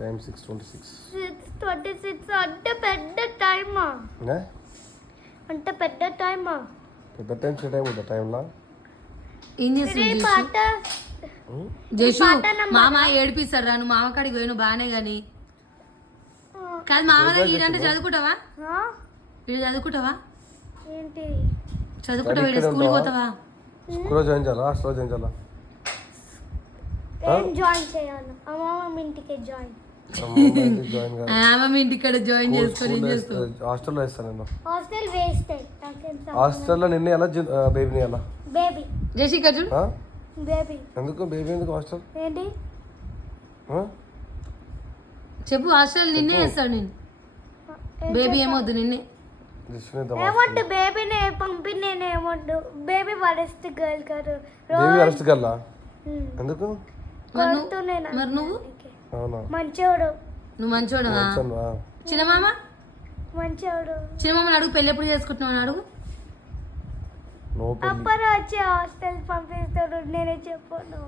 Time 6:26. 6:26 అంటే పెద్ద టైమా? అంటే పెద్ద టైమా? పెద్ద టైం చిన్న టైం ఉందా టైంలా? ఏం చేస్తుంది జేషు? మామ ఏడిపిస్తాడు రా, నువ్వు మామ కాడికి పోయి నువ్వు బాగానే కానీ కాదు మామ దగ్గర ఈడంటే చదువుకుంటావా? వీడు చదువుకుంటావా? ఏంటి చదువుకుంటావా? వీడు స్కూల్కి పోతావా? స్కూల్లో జాయిన్ చేయాలా? హాస్టల్లో జాయిన్ చేయాలా? ఏం జాయిన్ చేయాలి? అమ్మమ్మ ఇంటికి జాయిన్. జాయిన్ కాదు, ఆమె ఇంటికాడ జాయిన్ చేసుకొని ఏం చేస్తావు? హాస్టల్లో వేస్తాను నేను. Hostel waste. హాస్టల్లో నిన్నే ఎలా బేబీని ఎలా? బేబీ జేషి కజు బేబీ ఎందుకు బేబీ ఎందుకు హాస్టల్? ఏంటి చెప్పు. హాస్టల్ నిన్నే వేస్తాడు నేను. బేబీ ఏమొద్దు నిన్నే. ఏమంటు బేబీని పంపి నేను ఏమంటు బేబీ వరస్ట్ గర్ల్ కాదు. బేబీ అరెస్ట్ గల్లా ఎందుకు? మరి నువ్వు మంచోడు. నువ్వు మంచోడు. చిన్నమామ మంచోడు. చిన్నమామని అడుగు, పెళ్ళి ఎప్పుడు చేసుకుంటున్నావు అని అడుగు. అప్పటి వచ్చి హాస్టల్ పంపిస్తాడు, నేనే చెప్పాను.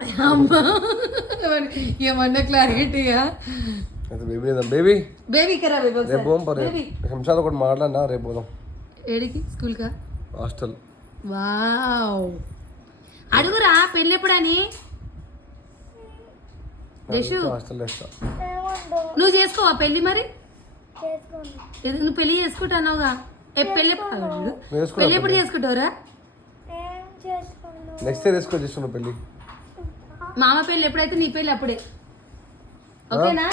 ఏమన్నా క్లారిటీగా బేబీ బేబీ కరా బేబీ నిమిషాలు ఒకటి మాట్లాడినా రేపు పోదాం. ఏడికి? స్కూల్ కా? హాస్టల్. వావ్, అడుగురా పెళ్ళి ఎప్పుడని. జషు నువ్వు చేసుకోవా పెళ్ళి? మరి నువ్వు పెళ్ళి చేసుకుంటావుగా? పెళ్ళి ఎప్పుడు చేసుకుంటావురా? నెక్స్ట్ ఇయర్ చేసుకో చేస్తున్నా పెళ్ళి. మామ పెళ్ళి ఎప్పుడైతే నీ పెళ్ళి అప్పుడే. ఓకేనా?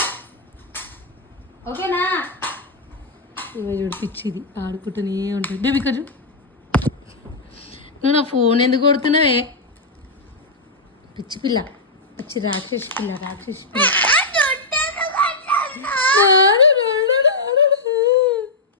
ఓకేనా? చూడు పిచ్చిది ఆడుకుంటూనే ఉంటుంది. బేబీ కజు నువ్వు నా ఫోన్ ఎందుకు కొడుతున్నావే? పిచ్చి పిల్ల, పిచ్చి రాక్షసి పిల్ల, రాక్షసి పిల్ల.